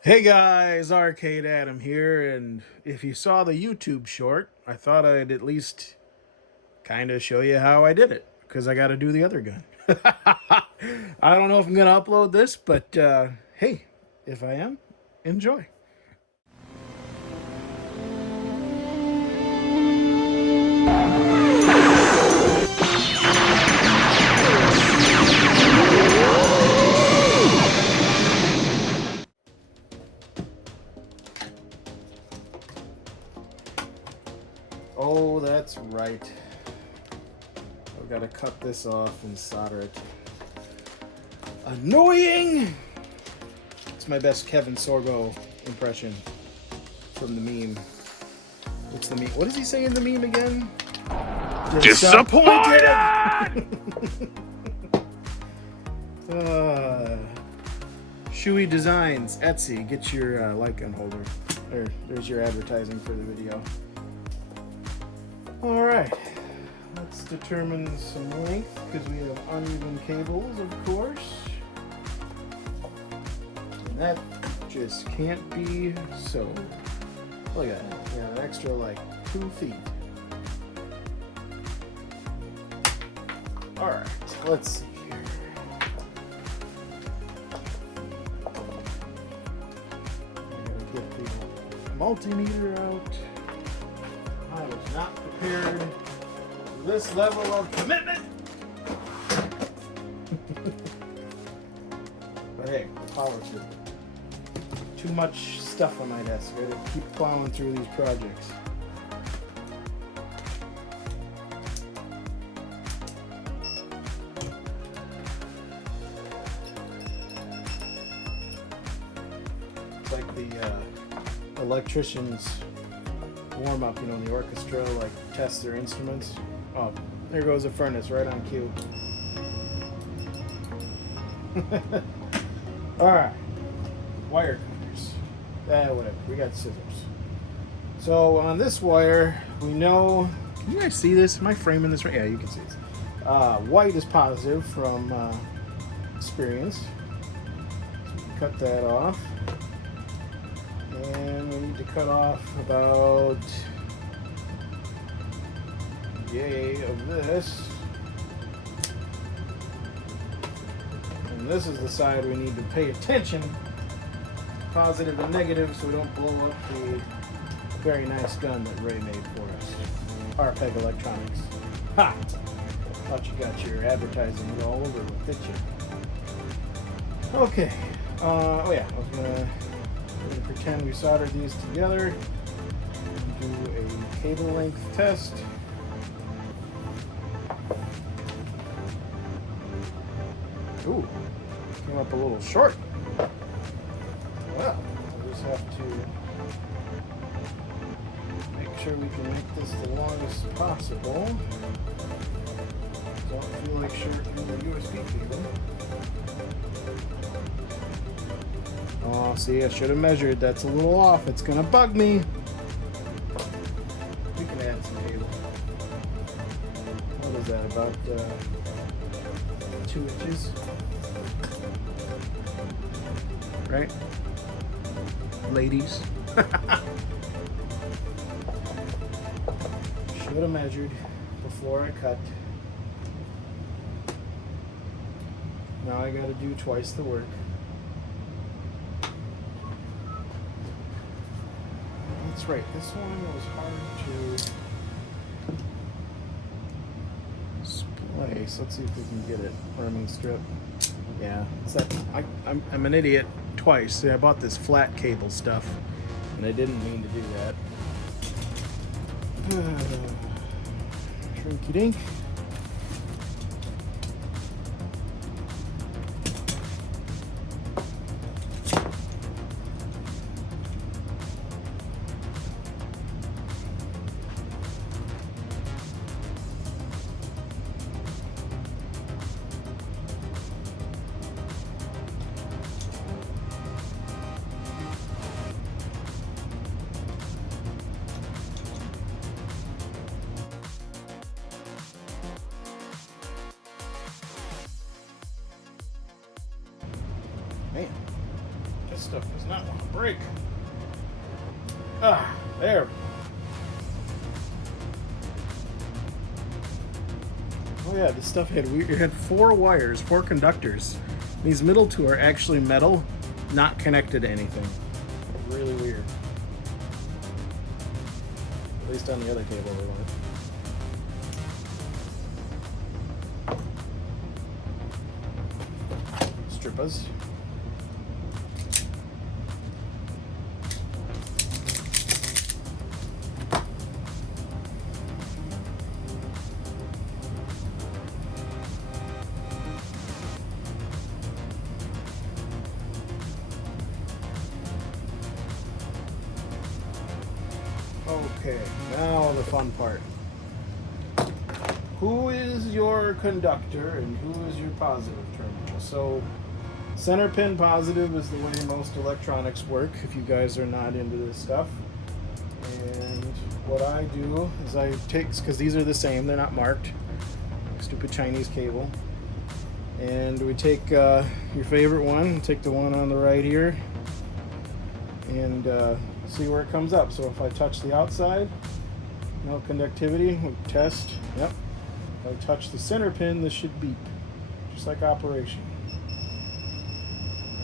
Hey guys, Arcade Adam here, and if you saw the YouTube short, I thought I'd at least kind of show you how I did it, because I got to do the other gun. I don't know if I'm going to upload this, but hey, if I am, enjoy. Oh, that's right. I've got to cut this off and solder it. Annoying! It's my best Kevin Sorbo impression from the meme. What's the meme? What does he say in the meme again? Disappointed! Shuey Designs, Etsy, get your light gun holder. There's your advertising for the video. Alright, let's determine some length, because we have uneven cables, of course. And that just can't be so. Look at that, we got an extra like 2 feet. Alright, let's see here. I'm going to get the multimeter out. I was not prepared for this level of commitment. But hey, power through. Too much stuff on my desk. I gotta keep plowing through these projects. It's like the electricians warm up, you know, in the orchestra, like test their instruments. Oh, there goes a furnace right on cue. Alright, wire cutters. Whatever, we got scissors. So on this wire, we know, can you guys see this? Am I framing this right? Yeah, you can see this. White is positive from experience. So we can cut that off. And we need to cut off about yay of this. And this is the side we need to pay attention, positive and negative, so we don't blow up the very nice gun that Ray made for us. RPEG Electronics. Ha! Thought you got your advertising all over with, did you? Okay. Oh yeah, I was gonna pretend we soldered these together and do a cable length test. Ooh, came up a little short. Well, we'll just have to make sure we can make this the longest possible. Don't feel like shorting the USB cable. Oh, see, I should have measured. That's a little off. It's gonna bug me. We can add some cable. What is that, about 2 inches? Right? Ladies. Should have measured before I cut. Now I gotta do twice the work. That's right, this one was hard to splice. Let's see if we can get it. Arming strip. Yeah, it's like, I'm an idiot twice. See, I bought this flat cable stuff, and I didn't mean to do that. Trinky dink. This stuff does not want to break. Ah, there. Oh yeah, this stuff had weird. It had 4 wires, 4 conductors. These middle 2 are actually metal, not connected to anything. Really weird. At least on the other cable we wanted. Strippers. Okay, now the fun part. Who is your conductor and who is your positive terminal? So, center pin positive is the way most electronics work, if you guys are not into this stuff. And what I do is I take, because these are the same, they're not marked. Stupid Chinese cable. And we take your favorite one, take the one on the right here, and see where it comes up. So if I touch the outside, no conductivity, we test. Yep. If I touch the center pin, this should beep, just like operation.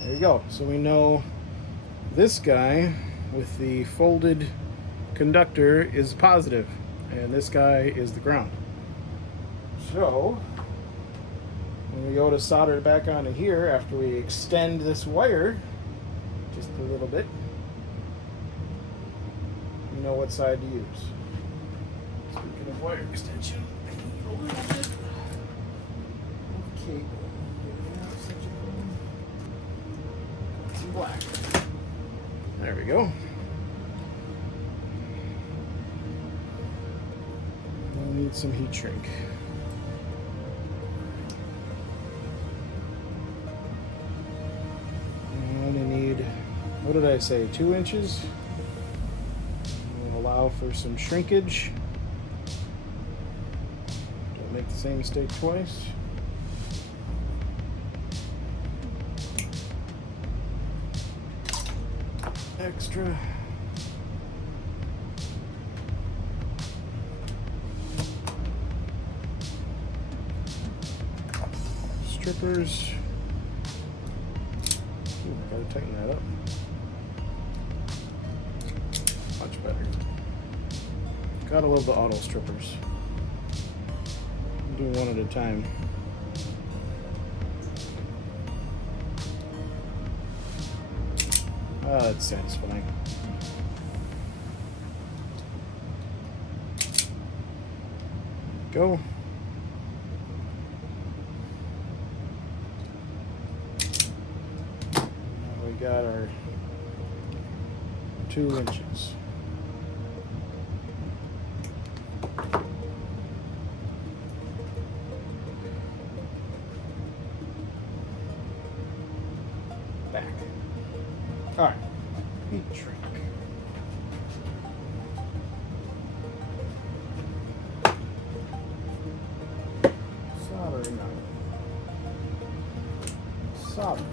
There you go. So we know this guy with the folded conductor is positive, and this guy is the ground. So when we go to solder it back onto here, after we extend this wire just a little bit, you know what side to use. Speaking of wire extension, I need a little bit of cable. Some black. There we go. I need some heat shrink. And I need, what did I say, 2 inches? Allow for some shrinkage. Don't make the same mistake twice. Extra. Strippers. Ooh, gotta tighten that up. Much better. Gotta love the auto strippers. I'm doing one at a time. Ah, that's satisfying. Go. Now we got our 2 inches. Back. All right. Heat shrink. Soldering iron. Soldering.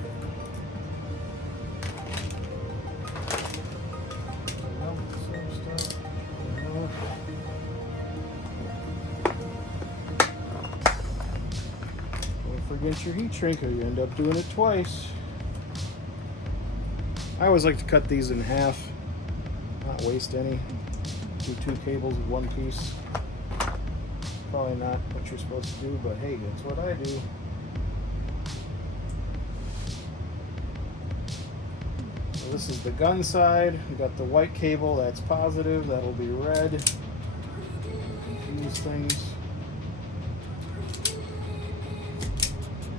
Don't forget your heat shrink or you end up doing it twice. I always like to cut these in half, not waste any. Do 2 cables with 1 piece. Probably not what you're supposed to do, but hey, that's what I do. So this is the gun side. We got the white cable, that's positive, that'll be red. Confuse things.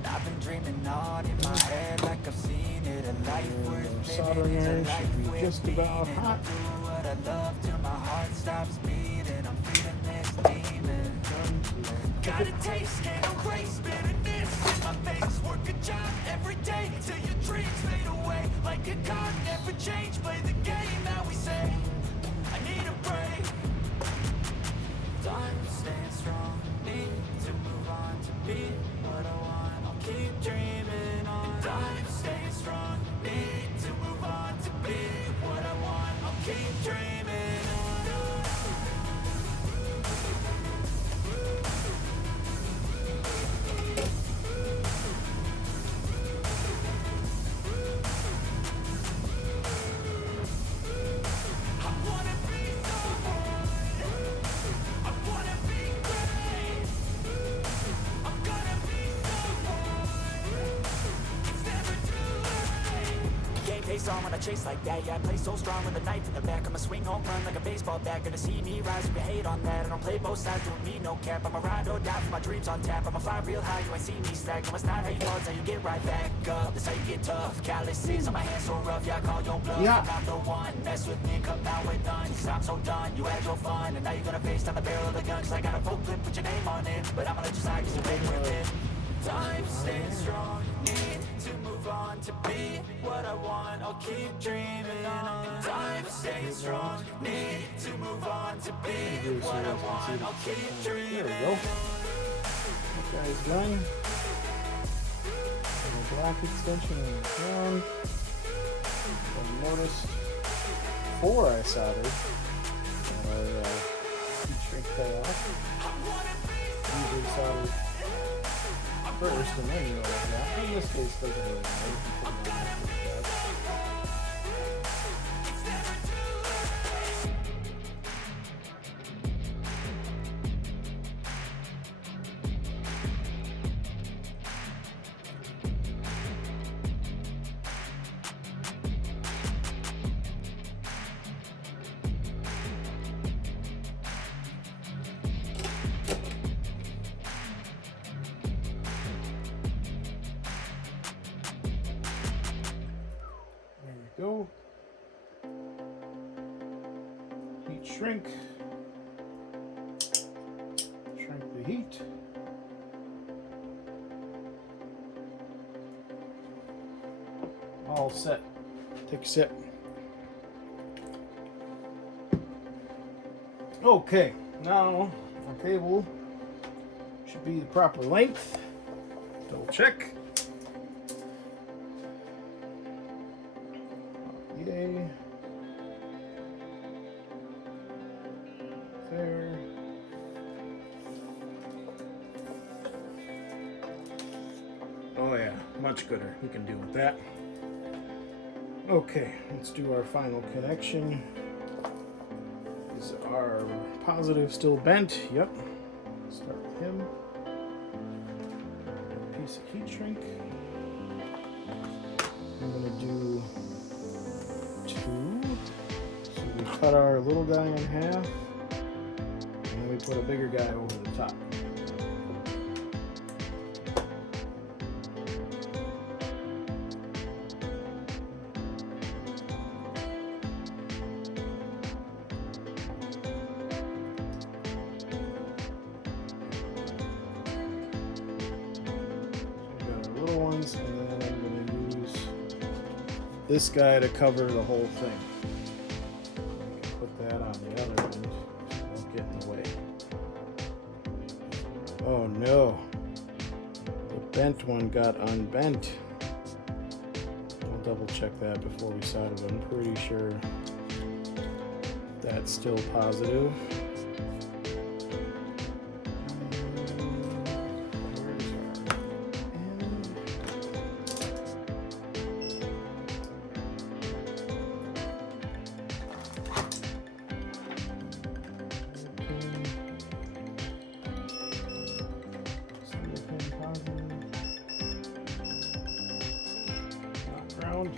I've been dreaming on in my head like I've seen it. A life worth Soldering iron should be just about hot. what I love till my heart stops beating. I'm feeding this demon. Got a taste, can't erase bitterness in my face. Work a job every day till your dreams fade away. Like a card, never change. Play the game that we say. I need a break. Time staying strong. Need to move on to be what I want. I'll keep dreaming on. Time staying strong. Need to move pace on when I chase like that. Yeah, I play so strong with a knife in the back. I'ma swing home run like a baseball bat. Gonna see me rise if you hate on that. I don't play both sides, doing me no cap. I'ma ride or die for my dreams on tap. I'ma fly real high, you ain't see me slack. No, it's not how you fall, it's how you get right back up. That's how you get tough. Calluses on my hands so rough, yeah, I call your bluff. Yeah. I'm not the one, mess with me, come out with none. Cause I'm so done, you had your fun. And now you're gonna face down the barrel of the gun. Cause I got a full clip, put your name on it. But I'ma let you slide cause you made with it. Time stays strong, need to move on to be what I want. I'll keep dreaming on. Time stays strong, need to move on to be what I want. I'll keep dreaming. There we go. That guy's done. And the black extension in the ground. I noticed 4 I soldered. Our heat shrink fell off. Usually soldered first and then you know like that. In this case, doesn't really matter. Go. Heat shrink. Shrink the heat. All set. Take a sip. Okay, now our cable should be the proper length. Double check. Yay. There. Oh yeah, much gooder. We can deal with that. Okay, let's do our final connection. Is our positive still bent? Yep. Start with him. Piece of heat shrink. I'm gonna do 2. So we cut our little guy in half, and then we put a bigger guy over the top. So we got our little ones, and then I'm going to use this guy to cover the whole thing. We can put that on the other end so it won't get in the way. Oh no, the bent one got unbent. I'll double check that before we solder it. I'm pretty sure that's still positive.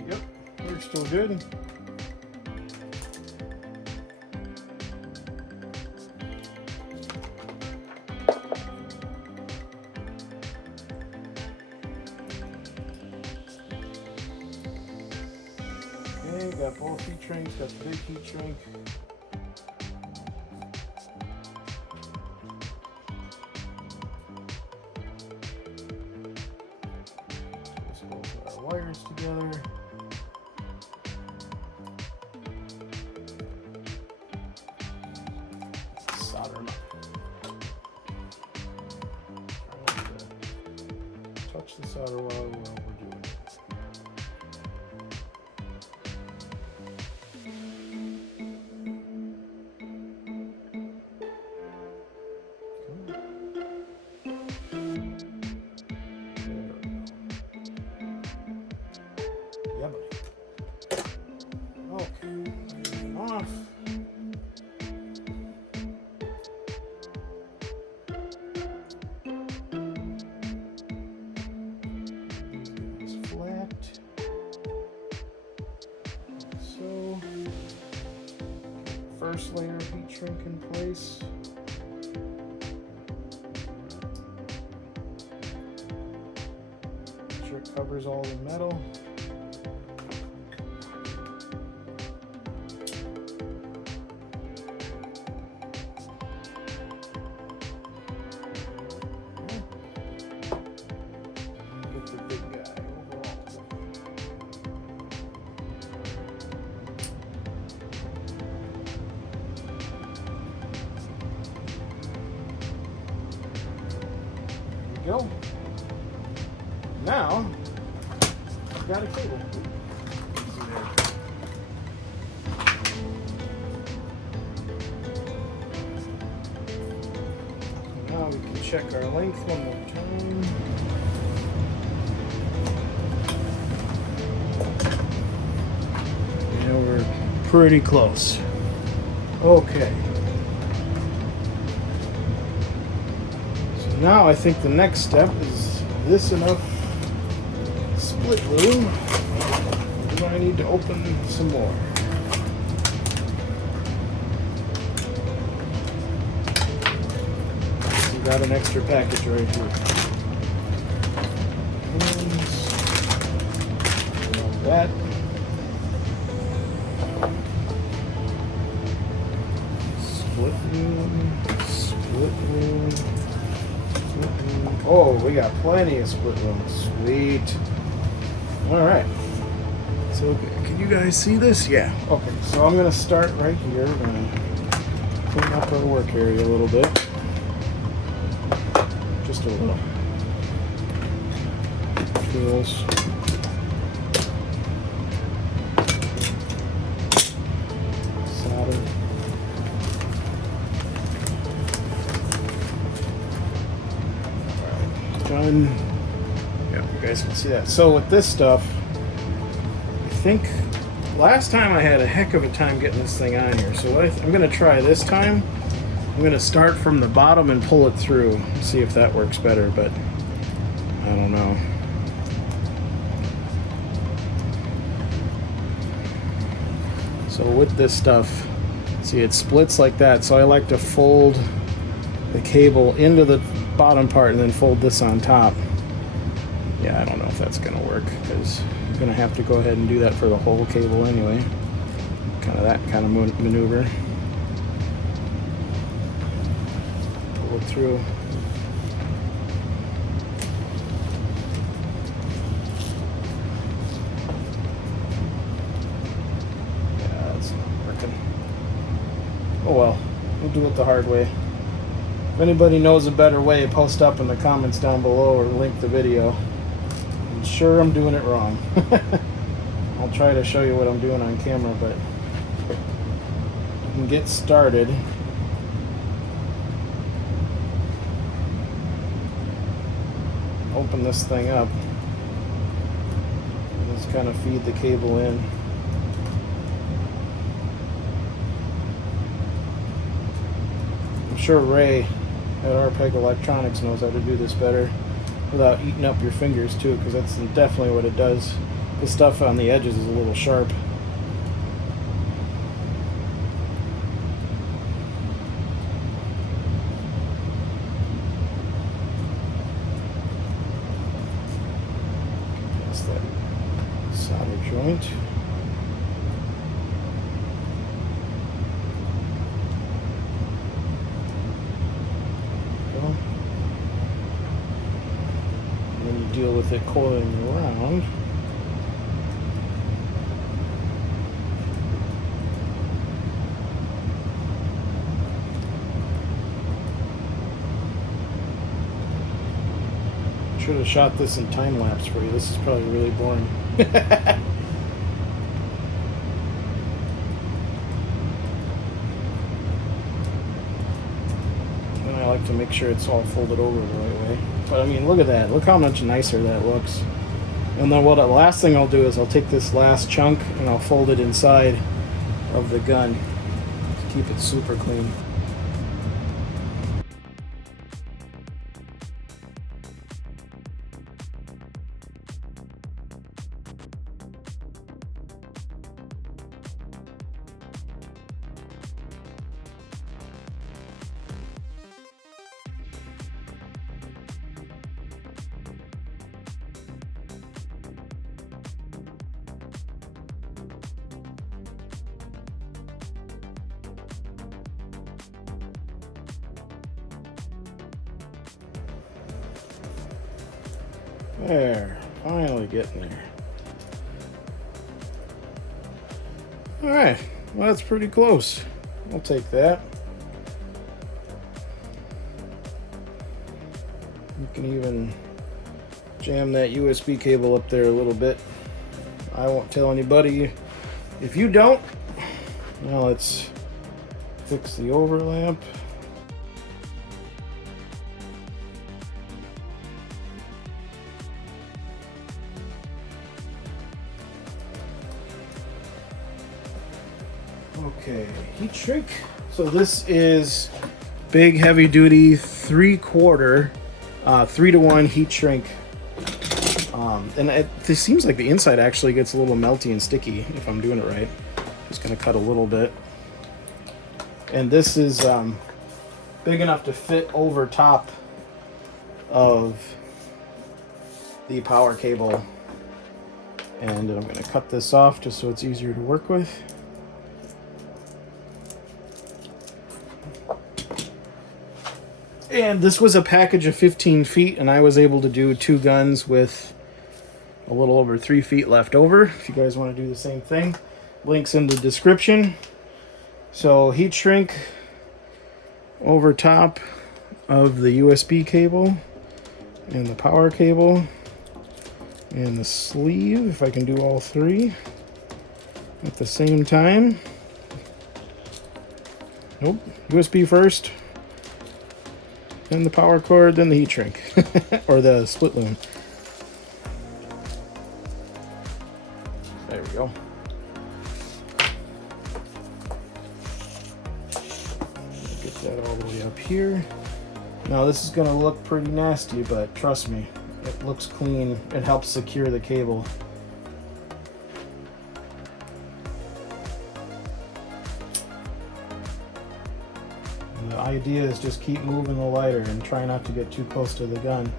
Yep, we're still good. Okay, got both heat shrinks, got the big heat shrink. Just we'll put our wires together. Solder them up. Try not to touch the solder while we're doing it. Yeah, buddy. Okay, off. first layer of heat shrink in place. Make sure it covers all the metal. Get the big guy overall. Go. Now, I've got a cable. Now we can check our length one more time. Yeah, we're pretty close. Okay. Now I think the next step is this enough split loom. Do I need to open some more? We got an extra package right here. And that. Split loom. Split loom. Oh, we got plenty of split loom. Sweet. All right. So, can you guys see this? Yeah. Okay. So I'm gonna start right here. We're gonna clean up our work area a little bit. Just a little. Tools. Solder. Done. Yeah, you guys can see that. So with this stuff, I think last time I had a heck of a time getting this thing on here. So what I'm going to try this time, I'm going to start from the bottom and pull it through. See if that works better, but I don't know. So with this stuff, see, it splits like that. So I like to fold the cable into the bottom part and then fold this on top. Yeah, I don't know if that's gonna work because you're gonna have to go ahead and do that for the whole cable anyway. Kind of that kind of maneuver. Pull it through. Yeah, that's not working. Oh well, we'll do it the hard way. If anybody knows a better way, post up in the comments down below or link the video. I'm sure I'm doing it wrong. I'll try to show you what I'm doing on camera, but we can get started. Open this thing up. And just kind of feed the cable in. I'm sure Ray at Arpeg Electronics knows how to do this better without eating up your fingers too, because that's definitely what it does. The stuff on the edges is a little sharp. That's that solder joint. Deal with it coiling around. Should have shot this in time lapse for you. This is probably really boring. And I like to make sure it's all folded over the right way. But I mean, look at that. Look how much nicer that looks. And then the last thing I'll do is I'll take this last chunk and I'll fold it inside of the gun to keep it super clean. There, finally getting there. Alright, well that's pretty close. I'll take that. You can even jam that USB cable up there a little bit. I won't tell anybody if you don't. Now let's fix the overlamp. Okay, heat shrink. So this is big heavy duty 3/4 3-to-1 heat shrink. And it seems like the inside actually gets a little melty and sticky if I'm doing it right. Just gonna cut a little bit. And this is big enough to fit over top of the power cable. And I'm gonna cut this off just so it's easier to work with. And this was a package of 15 feet, and I was able to do 2 guns with a little over 3 feet left over. If you guys want to do the same thing, links in the description. So heat shrink over top of the USB cable and the power cable and the sleeve, if I can do all 3 at the same time. Nope, USB first, then the power cord, then the heat shrink, or the split loom. There we go. Get that all the way up here. Now this is going to look pretty nasty, but trust me, it looks clean. It helps secure the cable. The idea is just keep moving the lighter and try not to get too close to the gun.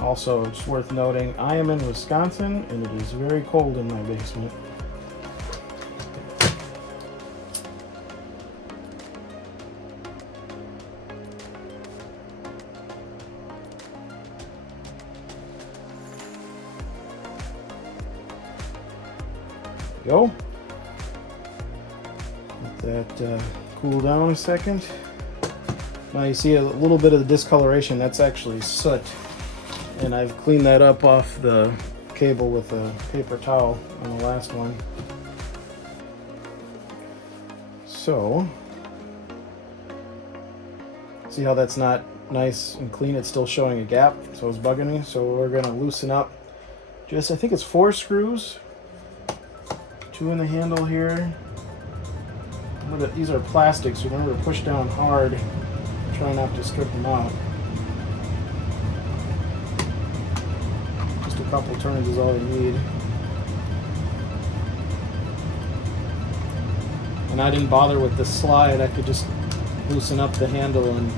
Also, it's worth noting, I am in Wisconsin and it is very cold in my basement. Go. Let that cool down a second. Now you see a little bit of the discoloration. That's actually soot, and I've cleaned that up off the cable with a paper towel on the last one. So see how that's not nice and clean? It's still showing a gap, so it's bugging me. So we're going to loosen up just, I think it's 4 screws. 2 in the handle here. These are plastic, so remember to push down hard. Try not to strip them out. Just a couple turns is all you need. And I didn't bother with the slide. I could just loosen up the handle and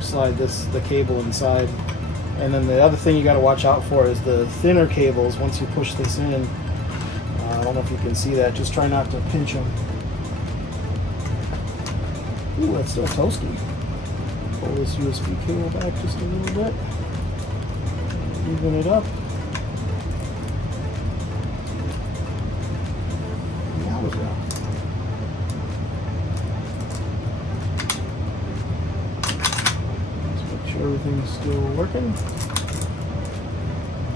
slide the cable inside. And then the other thing you got to watch out for is the thinner cables. Once you push this in, I don't know if you can see that. Just try not to pinch them. Ooh, that's still toasty. Pull this USB cable back just a little bit. Even it up. That was that. Just make sure everything's still working.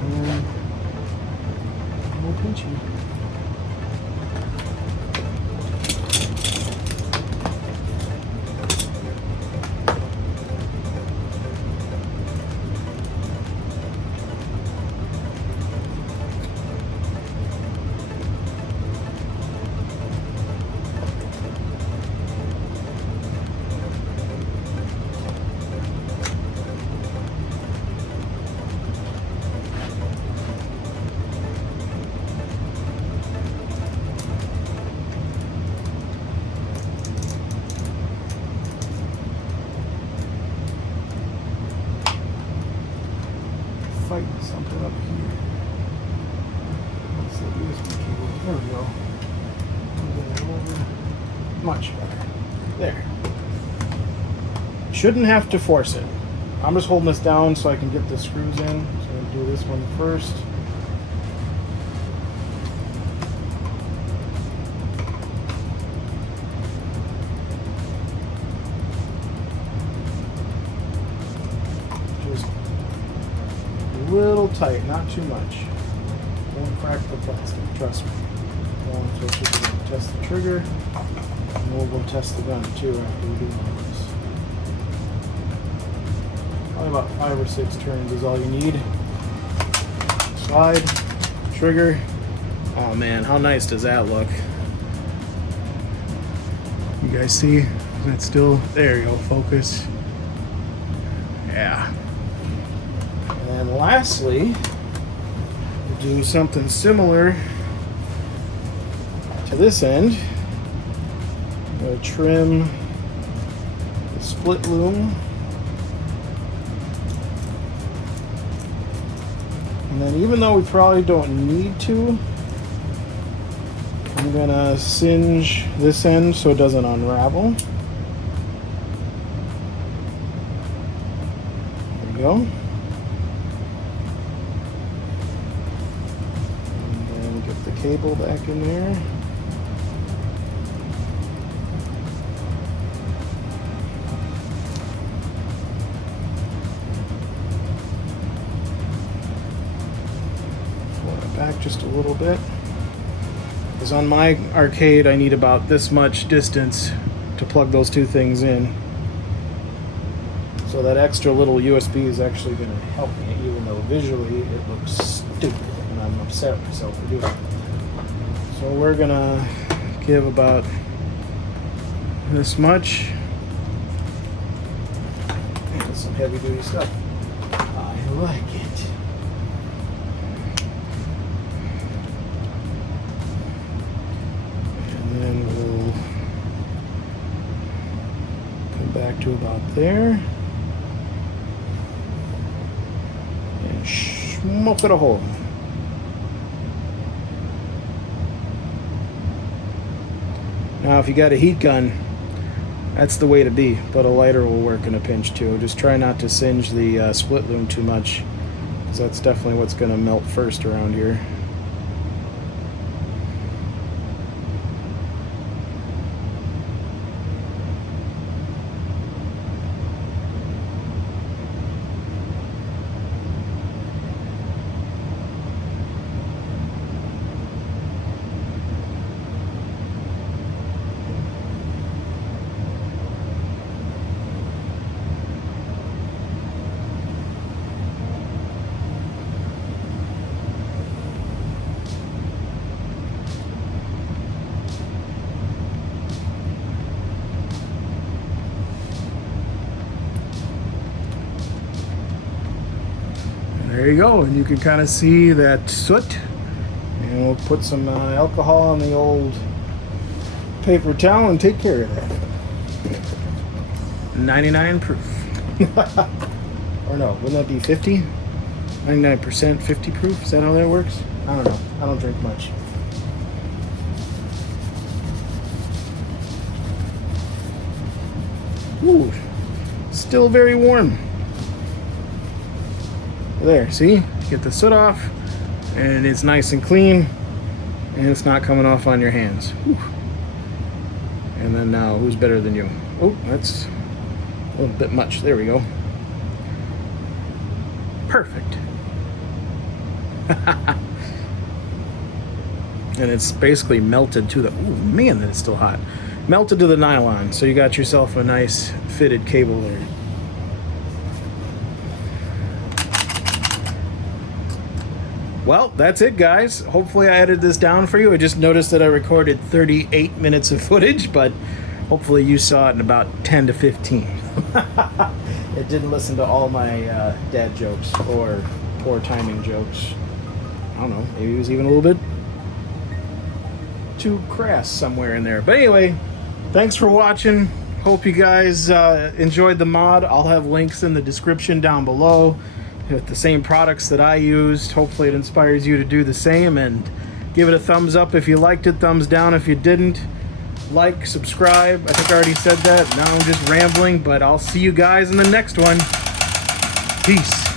And no pinching. Something up here. That's the There we go. Much better. There. Shouldn't have to force it. I'm just holding this down so I can get the screws in. So I'm going to do this one first. Just a little tight, not too much. Won't crack the plastic, trust me. So we're going to test the trigger, and we'll go test the gun too after we do all this. Probably about 5 or 6 turns is all you need. Slide, trigger. Oh man, how nice does that look? You guys see? Is that still? There you go, focus. Yeah. And then lastly, we'll do something similar to this end. I'm going to trim the split loom. And then even though we probably don't need to, I'm going to singe this end so it doesn't unravel. There we go. And then get the cable back in there. Back just a little bit, because on my arcade I need about this much distance to plug those two things in, so that extra little USB is actually going to help me, even though visually it looks stupid and I'm upset with myself for doing it. So we're gonna give about this much, and some heavy duty stuff. I like it. Back to about there, and smoke it a hole. Now if you got a heat gun, that's the way to be, but a lighter will work in a pinch too. Just try not to singe the split loom too much, because that's definitely what's going to melt first around here. There you go, and you can kind of see that soot, and we'll put some alcohol on the old paper towel and take care of that. 99 proof. Or no, wouldn't that be 50? 99%, 50 proof? Is that how that works? I don't know. I don't drink much. Ooh, still very warm. There, see? Get the soot off, and it's nice and clean, and it's not coming off on your hands. Whew. And then now, who's better than you? Oh, that's a little bit much. There we go. Perfect. And it's basically melted to the, ooh, man, that it's still hot. Melted to the nylon, so you got yourself a nice fitted cable there. Well, that's it, guys. Hopefully I edited this down for you. I just noticed that I recorded 38 minutes of footage, but hopefully you saw it in about 10 to 15. It didn't listen to all my dad jokes or poor timing jokes. I don't know, maybe it was even a little bit too crass somewhere in there. But anyway, thanks for watching. Hope you guys enjoyed the mod. I'll have links in the description down below with the same products that I used. Hopefully it inspires you to do the same, and Give it a thumbs up if you liked it, thumbs down if you didn't. Like, subscribe. I think I already said that. Now I'm just rambling, but I'll see you guys in the next one. Peace.